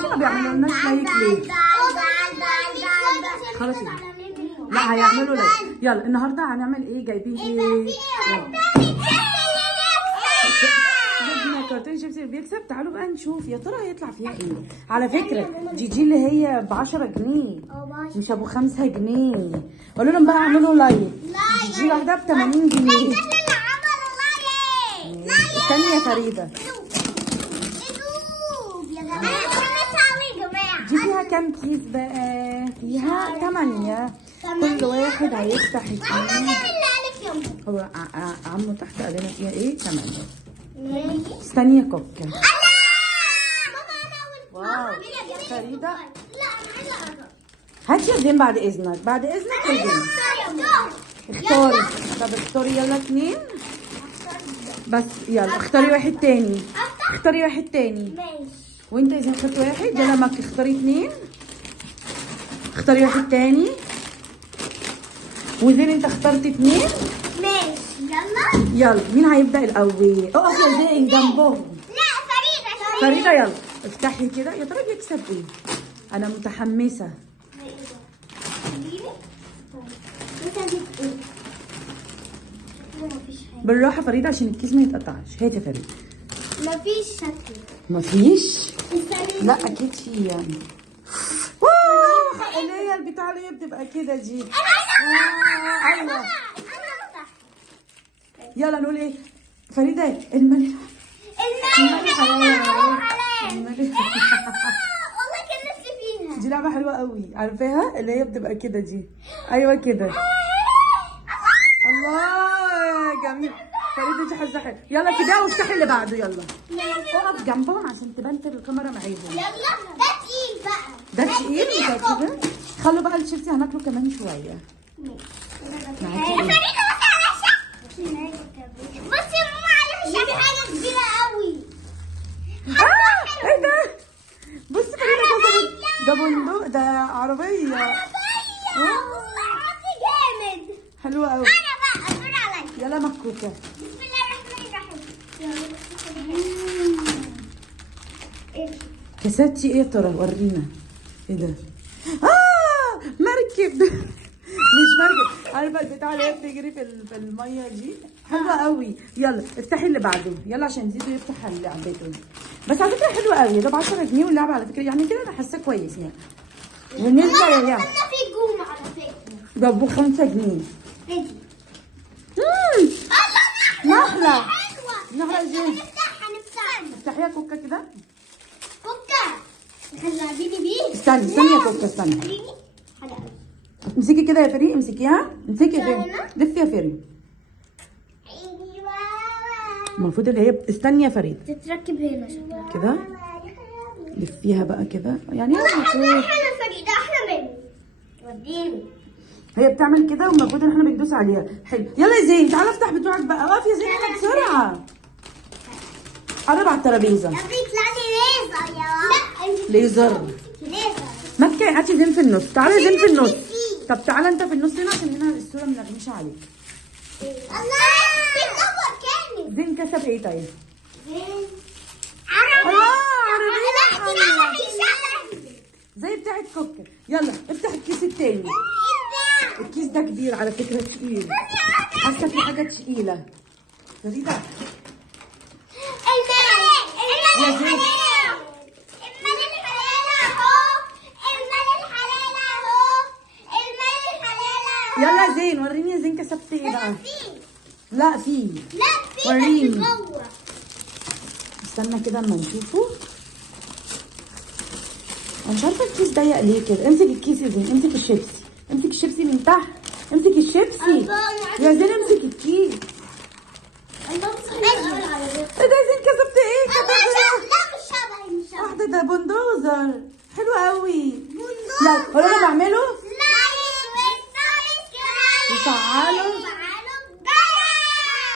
معرفش ما بيعملوا لناش لايك ليه. خلاص لا هيعملوا لايك. يلا النهارده هنعمل ايه؟ جايبين ايه؟ جبنا كرتون شيبسي اللي بيكسب. تعالوا بقى نشوف يا ترى هيطلع فيها ايه. على فكره دي اللي هي ب 10 جنيه مش ابو 5 جنيه. قولوا لهم بقى اعملوا لايك. دي لوحدها ب 80 جنيه. استني يا فريده. دي فيها كام كيس بقى؟ فيها 8. كل واحد هيفتح 2. هو عمو تحت قال لنا فيها ايه؟ 8. استني يا كوكا. واو فريده هاتي يا زين بعد اذنك. بعد اذنك يا زين اختاري. طب اختاري يلا 2 بس. يلا اختاري واحد تاني. اختاري واحد تاني. وانت يا زين اخترت واحد. يلا مك اختاري 2. اختاري واحد تاني. وزين انت اخترت 2. ماشي يلا. يلا مين هيبدأ الأول؟ اقف يا زين جنبهم. لا فريدة. فريدة يلا افتحي كده. يا ترى بيكسب ايه؟ أنا متحمسة. بالراحة فريدة عشان الكيس ما يتقطعش. هات يا فريدة. مفيش شكل. مفيش؟ لا أكيد في يعني. اللي هي البتاع اللي هي بتبقى كده دي. أيوه. يلا نقول ايه؟ فريدة الملح. والله كان نفسي فيها. دي لعبة حلوة قوي. عارفاها؟ اللي هي بتبقى كده دي. أيوه كده. الله جميل. فريدة دي حظها حلو. يلا كده وافتحي اللي بعده. يلا اقف جنبهم عشان تبان في الكاميرا معاهم. يلا ده تقيل بقى. ده تقيل ده كده. خلوا بقى الشيبسي هناكله كمان شوية. معاكي ايه؟ بصي يا ماما على دي حاجة كبيرة قوي. ايه ده؟ بصي فريدة كسبت. ده بندق. ده عربية. جامد. حلوة قوي. انا بقى دور عليا. يلا مكوكة. بسم الله الرحمن الرحيم. كسبتي ايه يا ترى؟ ورينا. ايه ده؟ مركب. مش مركب. عارفه البتاع اللي هي بتجري في الميه دي. حلوه قوي. يلا افتحي اللي بعده. يلا عشان زيزو يفتح لعبته. بس على فكره حلوه قوي. ده ب 10 جنيه واللعبه على فكره يعني كده انا حاساه كويس يعني. بالنسبه للعبه في جوم على فكره. ده ب 5 جنيه. نحله. نحله ازاي؟ نفتحها. افتحيها كوكا كده. كوكا خليني بيه. استني يا كوكا استني. امسكي كده يا فريق. امسكيها. امسكي يا فريق. لفي يا فريق. المفروض اللي هي استني يا فريد. تتركب هنا شكلها كده. لفيها بقى كده يعني. احنا فريدة احنا منه. وديني. هي بتعمل كده والمفروض ان احنا بندوس عليها. حلو. يلا يا زين تعالى افتح بتوعك بقى. واقف يا زين يلا بسرعه. قرب على الترابيزه. يا بيطلع لي ليزر يا. ليزر. مكة هاتي زين في النص. تعالى يا زين في النص. طب تعالى انت في النص هنا عشان هنا الصوره منغمشه عليك. الله بيتصور كامل. زين كسب ايه طيب؟ زي بتاعت كوكا. يلا افتح الكيس التاني. الكيس ده كبير على فكره تقيل. حاسه في حاجه تقيله. فريده. يلا زين وريني يا زين كسبت ايه بقى؟ لا في. وريني. استنى كده اما نشوفه. انا مش عارفه الكيس ضيق ليه كده. امسك الكيس يا زين. امسك الشيبسي. امسك الشيبسي من تحت. امسك الشيبسي يا زين. امسك الكيس.